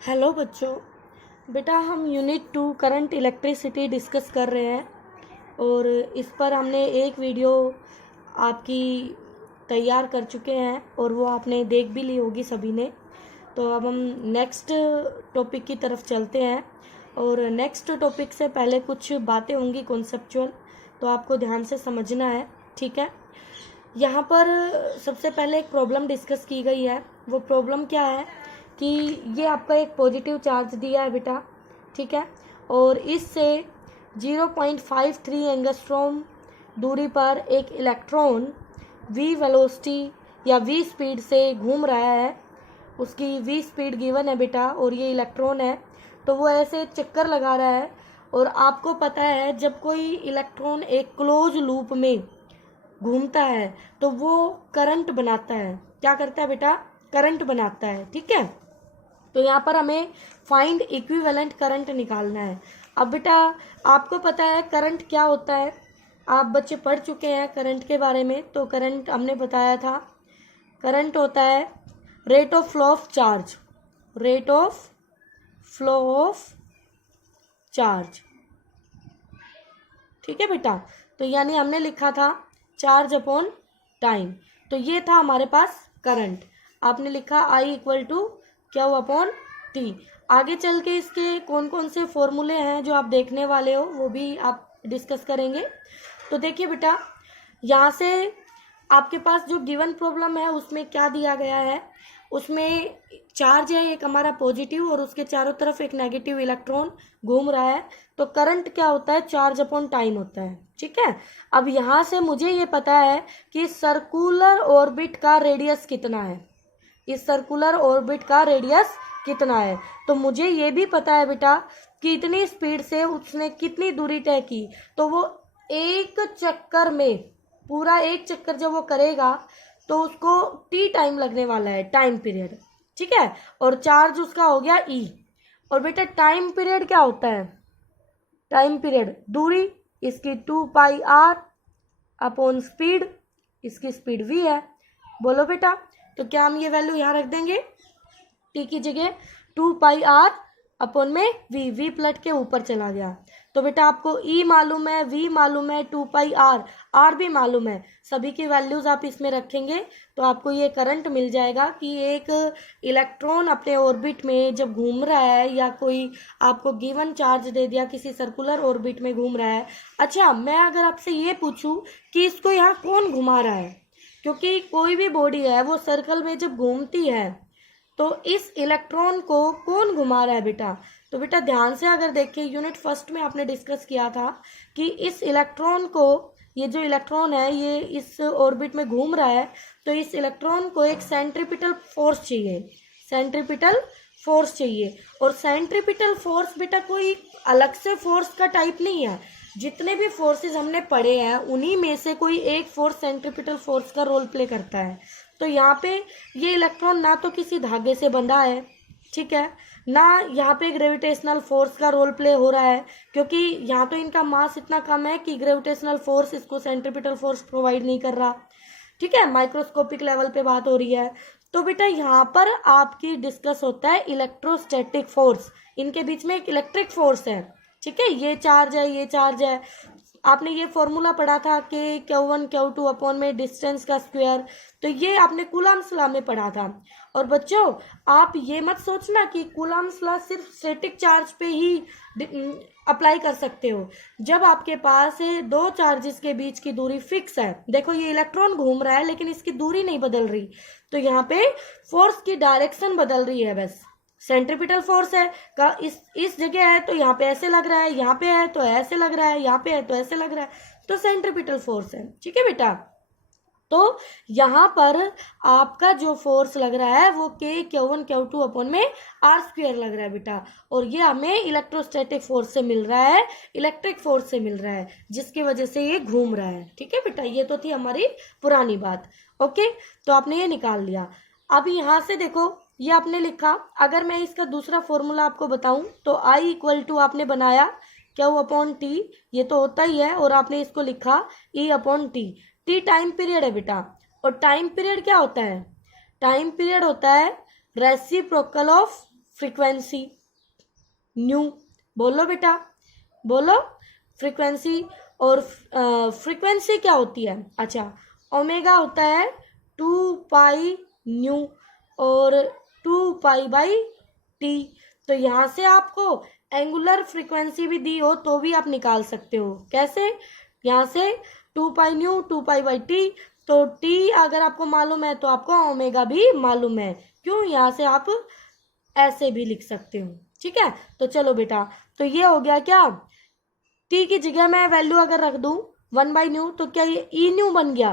Hello बच्चों। बेटा हम यूनिट 2 करंट इलेक्ट्रिसिटी डिस्कस कर रहे हैं और इस पर हमने एक वीडियो आपकी तैयार कर चुके हैं और वो आपने देख भी ली होगी सभी ने। तो अब हम नेक्स्ट टॉपिक की तरफ चलते हैं और नेक्स्ट टॉपिक से पहले कुछ बातें होंगी कॉन्सेप्चुअल, तो आपको ध्यान से समझना है, ठीक है। यहाँ पर सबसे पहले एक प्रॉब्लम डिस्कस की गई है। वो प्रॉब्लम क्या है कि ये आपका एक पॉजिटिव चार्ज दिया है बेटा, ठीक है, और इससे 0.53 एंगस्ट्रॉम दूरी पर एक इलेक्ट्रॉन v वेलोसिटी या v स्पीड से घूम रहा है। उसकी v स्पीड गिवन है बेटा और ये इलेक्ट्रॉन है, तो वो ऐसे चक्कर लगा रहा है। और आपको पता है जब कोई इलेक्ट्रॉन एक क्लोज लूप में घूमता है तो वो करंट बनाता है। क्या करता है बेटा? करंट बनाता है, ठीक है। तो यहाँ पर हमें फाइंड इक्विवेलेंट करंट निकालना है। अब बेटा आपको पता है करंट क्या होता है, आप बच्चे पढ़ चुके हैं करंट के बारे में। तो करंट हमने बताया था, करंट होता है rate of flow of charge, rate of flow of charge, ठीक है बेटा। तो यानी हमने लिखा था चार्ज अपॉन टाइम, तो ये था हमारे पास करंट। आपने लिखा I इक्वल टू क्या अपॉन टी। आगे चल के इसके कौन कौन से फॉर्मूले हैं जो आप देखने वाले हो वो भी आप डिस्कस करेंगे। तो देखिए बेटा, यहाँ से आपके पास जो गिवन प्रॉब्लम है उसमें क्या दिया गया है, उसमें चार्ज है एक हमारा पॉजिटिव और उसके चारों तरफ एक नेगेटिव इलेक्ट्रॉन घूम रहा है। तो करंट क्या होता है? चार्ज अपॉन टाइम होता है, ठीक है। अब यहाँ से मुझे ये पता है कि सर्कुलर ऑर्बिट का रेडियस कितना है, इस सर्कुलर ऑर्बिट का रेडियस कितना है। तो मुझे ये भी पता है बेटा कि इतनी स्पीड से उसने कितनी दूरी तय की। तो वो एक चक्कर में, पूरा एक चक्कर जब वो करेगा तो उसको टी टाइम लगने वाला है, टाइम पीरियड, ठीक है। और चार्ज उसका हो गया ई। और बेटा टाइम पीरियड क्या होता है? टाइम पीरियड दूरी, इसकी 2πr अपॉन स्पीड, इसकी स्पीड v है। बोलो बेटा, तो क्या हम ये वैल्यू यहाँ रख देंगे? टी की जगह 2πr अपॉन में v पलट के ऊपर चला गया। तो बेटा आपको E मालूम है, V मालूम है, 2πr, R भी मालूम है। सभी की वैल्यूज आप इसमें रखेंगे तो आपको ये करंट मिल जाएगा कि एक इलेक्ट्रॉन अपने ऑर्बिट में जब घूम रहा है या कोई आपको गिवन चार्ज दे दिया किसी सर्कुलर ऑर्बिट में घूम रहा है। अच्छा, मैं अगर आपसे ये पूछूं कि इसको यहाँ कौन घुमा रहा है, क्योंकि कोई भी बॉडी है वो सर्कल में जब घूमती है तो इस इलेक्ट्रॉन को कौन घुमा रहा है बेटा? तो बेटा ध्यान से अगर देखिए, यूनिट फर्स्ट में आपने डिस्कस किया था कि इस इलेक्ट्रॉन को, ये जो इलेक्ट्रॉन है ये इस ऑर्बिट में घूम रहा है, तो इस इलेक्ट्रॉन को एक सेंट्रीपिटल फोर्स चाहिए, सेंट्रीपिटल फोर्स चाहिए। और सेंट्रीपिटल फोर्स बेटा कोई अलग से फोर्स का टाइप नहीं है। जितने भी फोर्सेस हमने पढ़े हैं उन्हीं में से कोई एक फोर्स सेंट्रीपिटल फोर्स का रोल प्ले करता है। तो यहाँ पे ये इलेक्ट्रॉन ना तो किसी धागे से बंधा है, ठीक है, ना यहाँ पे ग्रेविटेशनल फोर्स का रोल प्ले हो रहा है, क्योंकि यहाँ तो इनका मास इतना कम है कि ग्रेविटेशनल फोर्स इसको सेंट्रीपिटल फोर्स प्रोवाइड नहीं कर रहा, ठीक है। माइक्रोस्कोपिक लेवल पे बात हो रही है। तो बेटा यहाँ पर आपकी डिस्कस होता है इलेक्ट्रोस्टैटिक फोर्स, इनके बीच में एक इलेक्ट्रिक फोर्स है, ठीक है। ये चार्ज है, ये चार्ज है। आपने ये फॉर्मूला पढ़ा था कि Q1 Q2 अपॉन में डिस्टेंस का स्क्वायर, तो ये आपने कूलम्ब्स लॉ में पढ़ा था। और बच्चों आप ये मत सोचना कि कूलम्ब्स लॉ सिर्फ स्टैटिक चार्ज पे ही अप्लाई कर सकते हो। जब आपके पास दो चार्जेस के बीच की दूरी फिक्स है, देखो ये इलेक्ट्रॉन घूम रहा है लेकिन इसकी दूरी नहीं बदल रही, तो यहाँ पे फोर्स की डायरेक्शन बदल रही है बस। सेंट्रीपिटल फोर्स है का इस जगह है तो यहाँ पे ऐसे लग रहा है, यहाँ पे है तो ऐसे लग रहा है, यहाँ पे है तो ऐसे लग रहा है, तो सेंट्रीपिटल फोर्स है, ठीक है बेटा। तो यहाँ पर आपका जो फोर्स लग रहा है वो Q1 Q2 अपॉन में R स्क्वायर लग रहा है बेटा। और ये हमें इलेक्ट्रोस्टैटिक फोर्स से मिल रहा है, इलेक्ट्रिक फोर्स से मिल रहा है, जिसकी वजह से ये घूम रहा है, ठीक है बेटा। ये तो थी हमारी पुरानी बात, ओके। तो आपने ये निकाल लिया। अब यहाँ से देखो, ये आपने लिखा, अगर मैं इसका दूसरा फॉर्मूला आपको बताऊं तो I इक्वल टू आपने बनाया Q अपॉन टी, ये तो होता ही है, और आपने इसको लिखा E upon T. T time period है बेटा, और टाइम पीरियड क्या होता है? टाइम पीरियड होता है रेसिप्रोकल ऑफ फ्रीक्वेंसी न्यू, बोलो बेटा बोलो, फ्रीक्वेंसी। और फ्रीक्वेंसी क्या होती है, अच्छा ओमेगा होता है 2 पाई न्यू और 2 पाई बाई टी। तो यहाँ से आपको एंगुलर फ्रीक्वेंसी भी दी हो तो भी आप निकाल सकते हो। कैसे, यहाँ से 2 pi nu 2 pi by T, तो टी अगर आपको मालूम है तो आपको ओमेगा भी मालूम है। क्यों, यहाँ से आप ऐसे भी लिख सकते हो। ठीक है, तो चलो बेटा, तो ये हो गया क्या, टी की जगह मैं वैल्यू अगर रख दूं 1 बाई न्यू तो क्या ये ई न्यू बन गया,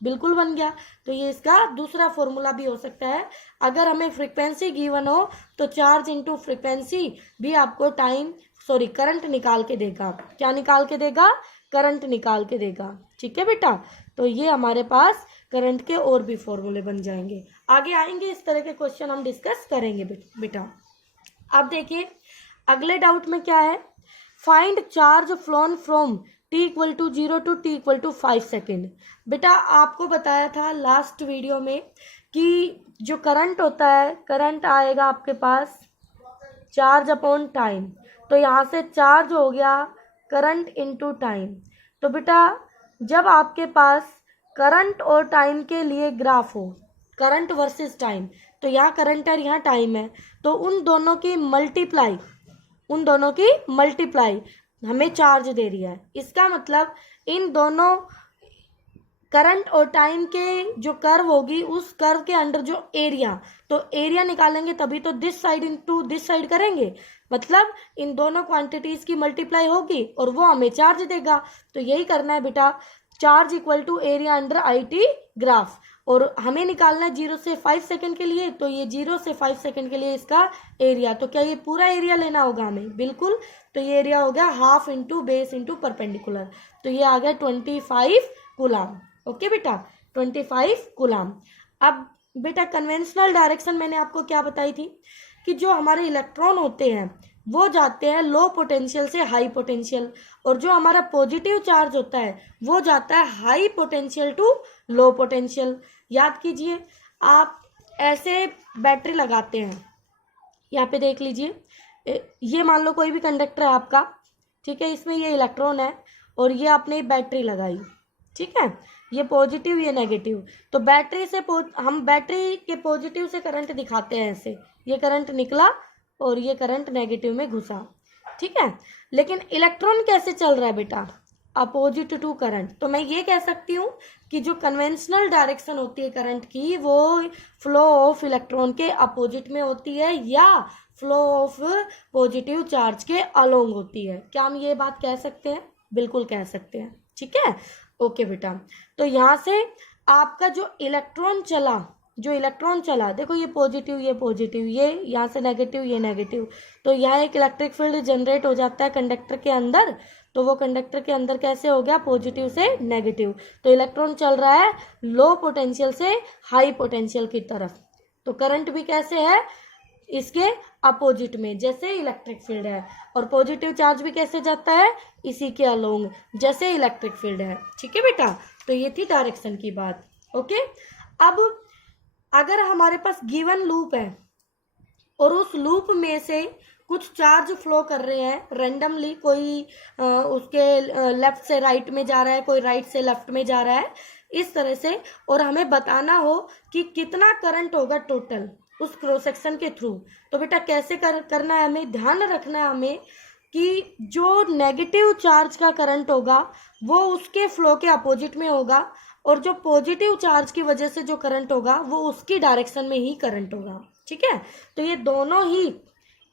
बिल्कुल बन गया। तो ये इसका दूसरा फॉर्मूला भी हो सकता है। अगर हमें फ्रीक्वेंसी गिवन हो तो चार्ज इनटू फ्रीक्वेंसी भी आपको करंट निकाल के देगा। क्या निकाल के देगा, करंट निकाल के देगा। ठीक है बेटा, तो ये हमारे पास करंट के और भी फॉर्मूले बन जाएंगे। आगे आएंगे इस तरह के क्वेश्चन हम डिस्कस करेंगे बेटा। अब देखिए अगले डाउट में क्या है, find charge flown from t equal to 0 to t equal to 5 second. बेटा आपको बताया था लास्ट वीडियो में कि जो करंट होता है, करंट आएगा आपके पास चार्ज अपॉन टाइम। तो यहाँ से चार्ज हो गया करंट इनटू टाइम। तो बेटा जब आपके पास करंट और टाइम के लिए ग्राफ हो, करंट वर्सेस टाइम, तो यहाँ करंट है यहाँ टाइम है, तो उन दोनों की मल्टीप्लाई हमें चार्ज दे रही है। इसका मतलब इन दोनों करंट और टाइम के जो कर्व होगी उस कर्व के अंडर जो एरिया, तो एरिया निकालेंगे तभी तो this side into this side करेंगे, मतलब इन दोनों क्वांटिटीज की मल्टीप्लाई होगी और वो हमें चार्ज देगा। तो यही करना है बेटा, charge equal to area under IT graph. और हमें निकालना है 0 से 5 सेकंड के लिए, तो ये 0 से 5 सेकंड के लिए इसका एरिया, तो क्या ये पूरा एरिया लेना होगा हमें, बिल्कुल। तो ये एरिया हो गया half into base into perpendicular, तो ये आ गया 25 कूलाम। ओके बेटा, 25 कूलाम। अब बेटा कन्वेंशनल डायरेक्शन मैंने आपको क्या बताई थी कि जो हमारे इलेक्ट्रॉन होते हैं वो जाते हैं लो पोटेंशियल से हाई पोटेंशियल, और जो हमारा पॉजिटिव चार्ज होता है वो जाता है high potential to low potential. याद कीजिए, आप ऐसे बैटरी लगाते हैं, यहाँ पे देख लीजिए, ये मान लो कोई भी कंडक्टर है आपका, ठीक है, इसमें ये इलेक्ट्रॉन है और ये आपने बैटरी लगाई, ठीक है, ये पॉजिटिव ये नेगेटिव। तो बैटरी से हम बैटरी के पॉजिटिव से करंट दिखाते हैं ऐसे, ये करंट निकला और ये करंट नेगेटिव में घुसा, ठीक है। लेकिन इलेक्ट्रॉन कैसे चल रहा है बेटा, अपोजिट टू करंट। तो मैं ये कह सकती हूँ कि जो कन्वेंशनल डायरेक्शन होती है करंट की, वो फ्लो ऑफ इलेक्ट्रॉन के अपोजिट में होती है या फ्लो ऑफ पॉजिटिव चार्ज के अलोंग होती है। क्या हम ये बात कह सकते हैं, बिल्कुल कह सकते हैं, ठीक है। ओके बेटा, तो यहाँ से आपका जो इलेक्ट्रॉन चला, देखो ये पॉजिटिव ये यहाँ से नेगेटिव ये नेगेटिव, तो यहाँ एक इलेक्ट्रिक फील्ड जनरेट हो जाता है कंडक्टर के अंदर। तो वो कंडक्टर के अंदर कैसे हो गया, पॉजिटिव से नेगेटिव। तो इलेक्ट्रॉन चल रहा है लो पोटेंशियल से हाई पोटेंशियल की तरफ। तो करंट भी कैसे है, इसके अपोजिट में, जैसे इलेक्ट्रिक फील्ड है। और पॉजिटिव चार्ज भी कैसे जाता है, इसी के अलोंग, जैसे इलेक्ट्रिक फील्ड है, ठीक है बेटा। तो ये थी डायरेक्शन की बात। ओके, अब अगर हमारे पास गिवन लूप है और उस लूप में से कुछ चार्ज फ्लो कर रहे हैं रेंडमली, कोई उसके लेफ्ट से राइट में जा रहा है, कोई राइट से लेफ्ट में जा रहा है, इस तरह से, और हमें बताना हो कि कितना करंट होगा टोटल उस क्रॉस सेक्शन के थ्रू। तो बेटा कैसे करना है, हमें ध्यान रखना है हमें कि जो नेगेटिव चार्ज का करंट होगा वो उसके फ्लो के अपोजिट में होगा, और जो पॉजिटिव चार्ज की वजह से जो करंट होगा वो उसकी डायरेक्शन में ही करंट होगा, ठीक है। तो ये दोनों ही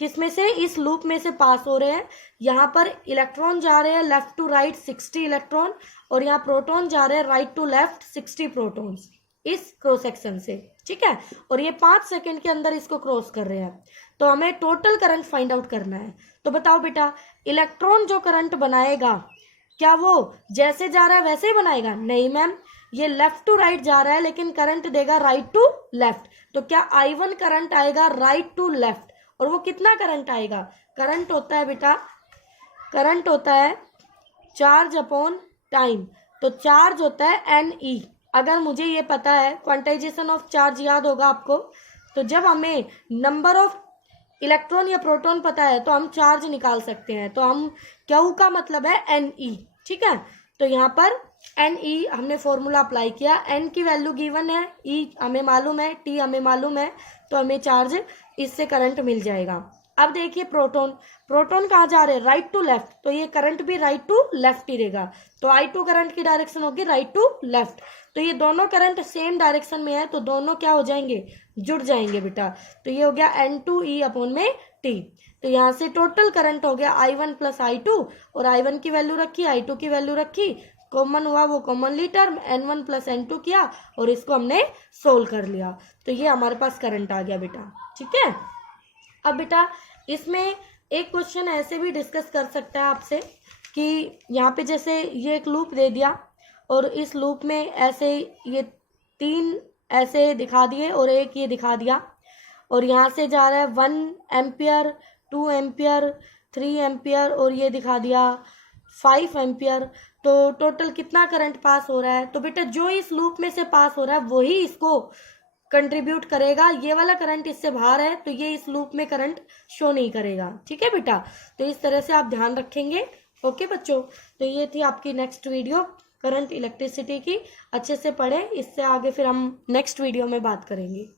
किसमें से, इस लूप में से पास हो रहे हैं। यहाँ पर इलेक्ट्रॉन जा रहे हैं लेफ्ट टू राइट 60 इलेक्ट्रॉन, और यहाँ प्रोटॉन जा रहे हैं राइट टू लेफ्ट 60 प्रोटॉन्स इस क्रॉस सेक्शन से, ठीक है। और ये 5 सेकंड के अंदर इसको क्रॉस कर रहे हैं। तो हमें टोटल करंट फाइंड आउट करना है। तो बताओ बेटा, इलेक्ट्रॉन जो करंट बनाएगा क्या वो जैसे जा रहा है वैसे ही बनाएगा? नहीं मैम, ये लेफ्ट टू राइट जा रहा है लेकिन करंट देगा राइट टू लेफ्ट। तो क्या I1 करंट आएगा राइट टू लेफ्ट, और वो कितना करंट आएगा? करंट होता है बेटा, करंट होता है चार्ज अपॉन टाइम। तो चार्ज होता है NE। अगर मुझे ये पता है, क्वांटाइजेशन ऑफ चार्ज याद होगा आपको, तो जब हमें नंबर ऑफ इलेक्ट्रॉन या प्रोटॉन पता है तो हम चार्ज निकाल सकते हैं। तो हम Q का मतलब है Ne, ठीक है। तो यहाँ पर Ne हमने फॉर्मूला अप्लाई किया, N की वैल्यू गिवन है, E हमें मालूम है, T हमें मालूम है, तो हमें चार्ज इससे करंट मिल जाएगा। अब देखिए प्रोटॉन, प्रोटॉन कहाँ जा रहे हैं, राइट टू लेफ्ट, तो ये करंट भी राइट टू लेफ्ट ही रहेगा। तो I2 करंट की डायरेक्शन होगी राइट टू लेफ्ट। तो ये दोनों करंट सेम डायरेक्शन में है तो दोनों क्या हो जाएंगे, जुड़ जाएंगे बेटा। तो ये हो गया N2E अपॉन में T। तो यहाँ से टोटल करंट हो गया I1 प्लस I2, और I1 की वैल्यू रखी, I2 की वैल्यू रखी, कॉमन हुआ वो कॉमन ली टर्म N1 प्लस N2 किया और इसको हमने सोल्व कर लिया। तो ये हमारे पास करंट आ गया बेटा, ठीक है। अब बेटा इसमें एक क्वेश्चन ऐसे भी डिस्कस कर सकता है आपसे कि यहाँ पे जैसे ये एक लूप दे दिया और इस लूप में ऐसे ये 3 ऐसे दिखा दिए और एक ये दिखा दिया, और यहाँ से जा रहा है 1 एम्पियर, 2 एम्पियर, 3 एम्पियर, और ये दिखा दिया 5 एम्पियर। तो टोटल कितना करंट पास हो रहा है, तो बेटा जो इस लूप में से पास हो रहा है वही इसको कंट्रीब्यूट करेगा। ये वाला करंट इससे बाहर है तो ये इस लूप में करंट शो नहीं करेगा, ठीक है बेटा। तो इस तरह से आप ध्यान रखेंगे। ओके बच्चों, तो ये थी आपकी नेक्स्ट वीडियो करंट इलेक्ट्रिसिटी की। अच्छे से पढ़ें, इससे आगे फिर हम नेक्स्ट वीडियो में बात करेंगे।